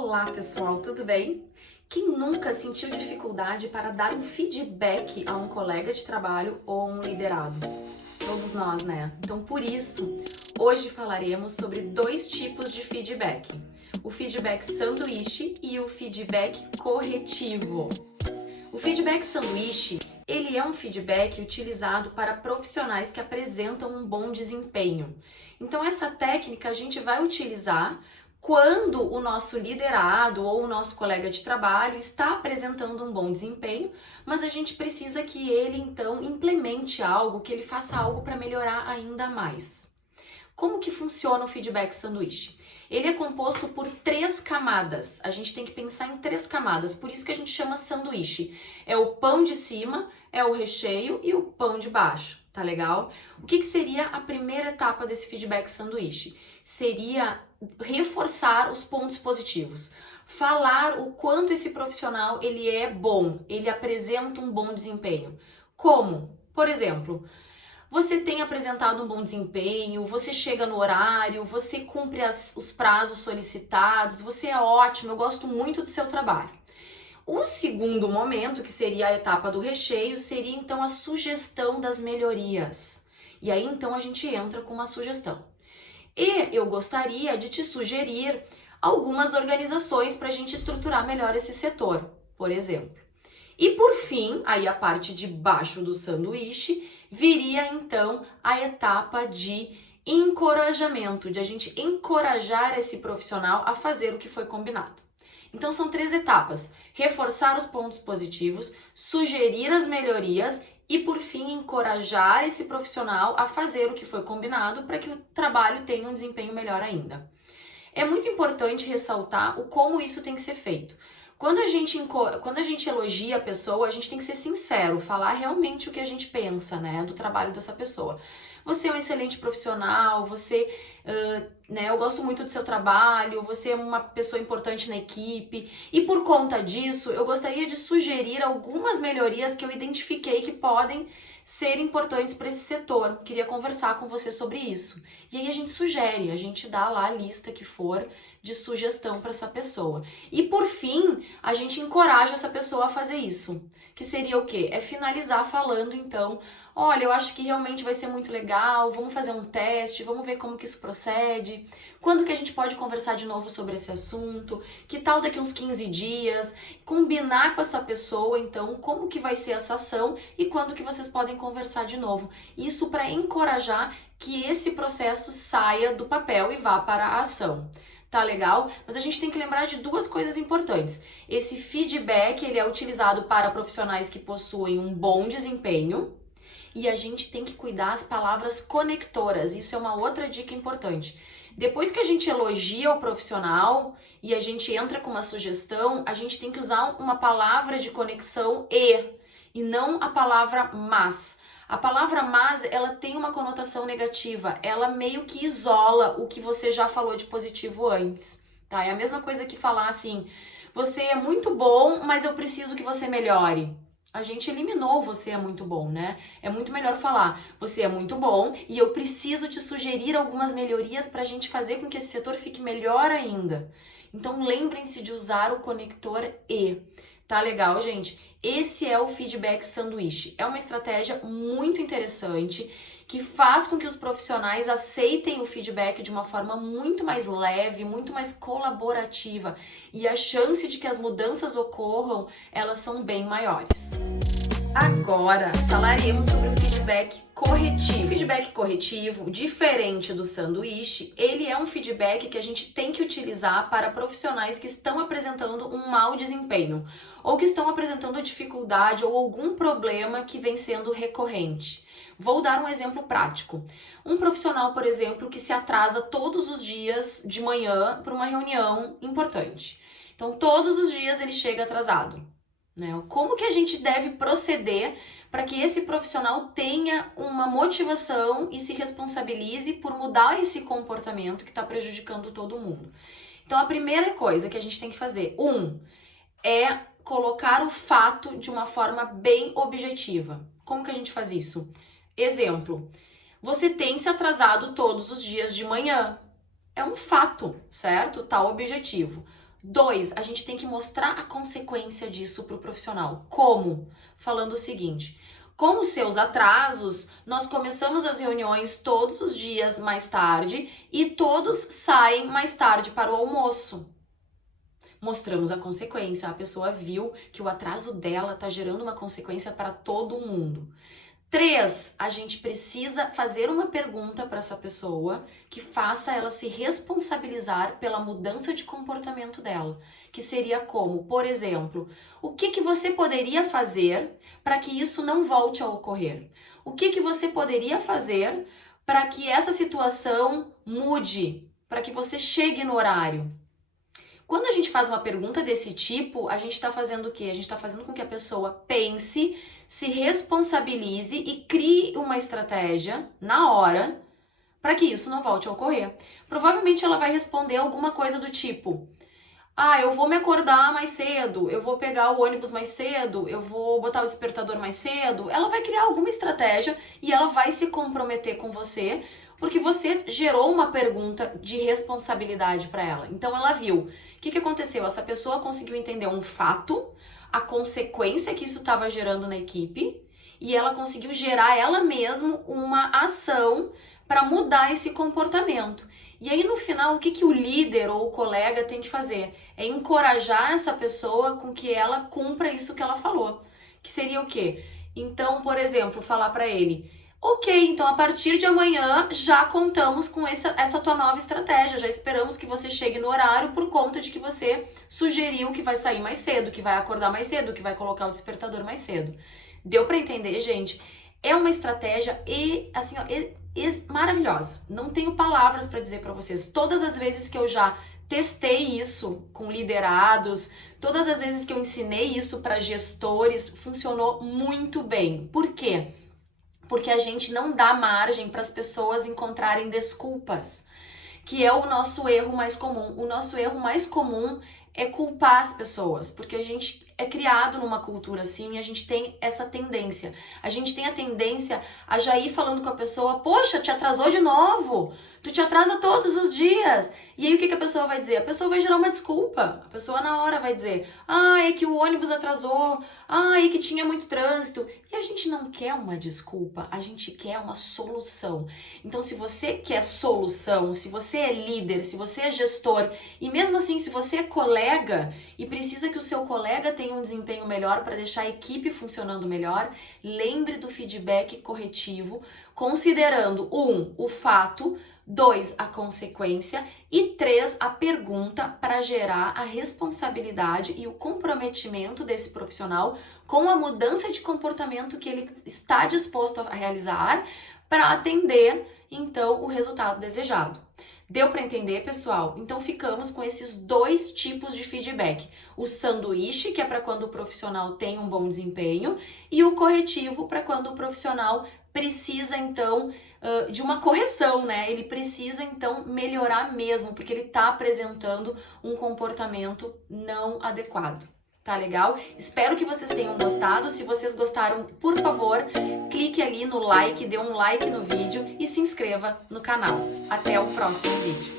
Olá, pessoal, tudo bem? Quem nunca sentiu dificuldade para dar um feedback a um colega de trabalho ou um liderado? Todos nós, né? Então, por isso, hoje falaremos sobre dois tipos de feedback: o feedback sanduíche e o feedback corretivo. O feedback sanduíche, ele é um feedback utilizado para profissionais que apresentam um bom desempenho. Então, essa técnica a gente vai utilizar quando o nosso liderado ou o nosso colega de trabalho está apresentando um bom desempenho, mas a gente precisa que ele então implemente algo, que ele faça algo para melhorar ainda mais. Como que funciona o feedback sanduíche? Ele é composto por 3 camadas. A gente tem que pensar em 3 camadas, por isso que a gente chama sanduíche. É o pão de cima, é o recheio e o pão de baixo, tá legal? O que seria a primeira etapa desse feedback sanduíche? Seria reforçar os pontos positivos. Falar o quanto esse profissional ele é bom, ele apresenta um bom desempenho. Como? Por exemplo, você tem apresentado um bom desempenho, você chega no horário, você cumpre os prazos solicitados, você é ótimo, eu gosto muito do seu trabalho. O segundo momento, que seria a etapa do recheio, seria então a sugestão das melhorias. E aí então a gente entra com uma sugestão. E eu gostaria de te sugerir algumas organizações para a gente estruturar melhor esse setor, por exemplo. E por fim, aí a parte de baixo do sanduíche, viria então a etapa de encorajamento, de a gente encorajar esse profissional a fazer o que foi combinado. Então são 3 etapas: reforçar os pontos positivos, sugerir as melhorias e por fim encorajar esse profissional a fazer o que foi combinado para que o trabalho tenha um desempenho melhor ainda. É muito importante ressaltar o como isso tem que ser feito. Quando a gente elogia a pessoa, a gente tem que ser sincero, falar realmente o que a gente pensa, né, do trabalho dessa pessoa. Você é um excelente profissional, eu gosto muito do seu trabalho, você é uma pessoa importante na equipe e por conta disso, eu gostaria de sugerir algumas melhorias que eu identifiquei que podem ser importantes para esse setor. Queria conversar com você sobre isso. E aí a gente sugere, a gente dá lá a lista que for de sugestão para essa pessoa. E por fim, a gente encoraja essa pessoa a fazer isso. Que seria o quê? É finalizar falando então: olha, eu acho que realmente vai ser muito legal, vamos fazer um teste, vamos ver como que isso procede, quando que a gente pode conversar de novo sobre esse assunto, que tal daqui uns 15 dias, combinar com essa pessoa, então, como que vai ser essa ação e quando que vocês podem conversar de novo. Isso para encorajar que esse processo saia do papel e vá para a ação. Tá legal? Mas a gente tem que lembrar de 2 coisas importantes. Esse feedback, ele é utilizado para profissionais que possuem um bom desempenho e a gente tem que cuidar as palavras conectoras. Isso é uma outra dica importante. Depois que a gente elogia o profissional e a gente entra com uma sugestão, a gente tem que usar uma palavra de conexão e não a palavra mas. A palavra mas, ela tem uma conotação negativa, ela meio que isola o que você já falou de positivo antes, tá? É a mesma coisa que falar assim: você é muito bom, mas eu preciso que você melhore. A gente eliminou o você é muito bom, né? É muito melhor falar: você é muito bom e eu preciso te sugerir algumas melhorias para a gente fazer com que esse setor fique melhor ainda. Então lembrem-se de usar o conector e. Tá legal, gente? Esse é o feedback sanduíche. É uma estratégia muito interessante que faz com que os profissionais aceitem o feedback de uma forma muito mais leve, muito mais colaborativa, e a chance de que as mudanças ocorram, elas são bem maiores. Agora falaremos sobre o feedback corretivo. O feedback corretivo, diferente do sanduíche, ele é um feedback que a gente tem que utilizar para profissionais que estão apresentando um mau desempenho ou que estão apresentando dificuldade ou algum problema que vem sendo recorrente. Vou dar um exemplo prático. Um profissional, por exemplo, que se atrasa todos os dias de manhã para uma reunião importante. Então, todos os dias ele chega atrasado. Como que a gente deve proceder para que esse profissional tenha uma motivação e se responsabilize por mudar esse comportamento que está prejudicando todo mundo? Então, a primeira coisa que a gente tem que fazer, é colocar o fato de uma forma bem objetiva. Como que a gente faz isso? Exemplo: você tem se atrasado todos os dias de manhã. É um fato, certo? Tá objetivo. 2, a gente tem que mostrar a consequência disso para o profissional. Como? Falando o seguinte: com os seus atrasos, nós começamos as reuniões todos os dias mais tarde e todos saem mais tarde para o almoço. Mostramos a consequência, a pessoa viu que o atraso dela está gerando uma consequência para todo mundo. 3, a gente precisa fazer uma pergunta para essa pessoa que faça ela se responsabilizar pela mudança de comportamento dela, que seria como, por exemplo, o que você poderia fazer para que isso não volte a ocorrer? O que você poderia fazer para que essa situação mude, para que você chegue no horário? Quando a gente faz uma pergunta desse tipo, a gente está fazendo o quê? A gente está fazendo com que a pessoa pense, se responsabilize e crie uma estratégia na hora para que isso não volte a ocorrer. Provavelmente ela vai responder alguma coisa do tipo: eu vou me acordar mais cedo, eu vou pegar o ônibus mais cedo, eu vou botar o despertador mais cedo. Ela vai criar alguma estratégia e ela vai se comprometer com você porque você gerou uma pergunta de responsabilidade para ela. Então ela viu. O que aconteceu? Essa pessoa conseguiu entender um fato, a consequência que isso estava gerando na equipe, e ela conseguiu gerar ela mesma uma ação para mudar esse comportamento. E aí no final, o que o líder ou o colega tem que fazer? É encorajar essa pessoa com que ela cumpra isso que ela falou. Que seria o quê? Então, por exemplo, falar para ele: ok, então a partir de amanhã já contamos com essa tua nova estratégia, já esperamos que você chegue no horário por conta de que você sugeriu que vai sair mais cedo, que vai acordar mais cedo, que vai colocar o despertador mais cedo. Deu para entender, gente? É uma estratégia maravilhosa. Não tenho palavras para dizer para vocês. Todas as vezes que eu já testei isso com liderados, todas as vezes que eu ensinei isso para gestores, funcionou muito bem. Por quê? Porque a gente não dá margem para as pessoas encontrarem desculpas, que é o nosso erro mais comum. O nosso erro mais comum é culpar as pessoas, porque a gente é criado numa cultura assim e a gente tem essa tendência. A gente tem a tendência a já ir falando com a pessoa: poxa, te atrasou de novo, tu te atrasa todos os dias. E aí o que a pessoa vai dizer? A pessoa vai gerar uma desculpa. A pessoa na hora vai dizer: é que o ônibus atrasou, é que tinha muito trânsito. E a gente não quer uma desculpa, a gente quer uma solução. Então, se você quer solução, se você é líder, se você é gestor, e mesmo assim, se você é colega e precisa que o seu colega tenha um desempenho melhor para deixar a equipe funcionando melhor, lembre do feedback corretivo, considerando 1, o fato, 2, a consequência e 3, a pergunta para gerar a responsabilidade e o comprometimento desse profissional com a mudança de comportamento que ele está disposto a realizar para atender, então, o resultado desejado. Deu para entender, pessoal? Então ficamos com esses 2 tipos de feedback. O sanduíche, que é para quando o profissional tem um bom desempenho, e o corretivo para quando o profissional precisa, então, de uma correção, né? Ele precisa, então, melhorar mesmo, porque ele está apresentando um comportamento não adequado. Tá legal? Espero que vocês tenham gostado. Se vocês gostaram, por favor, clique ali no like, dê um like no vídeo e se inscreva no canal. Até o próximo vídeo.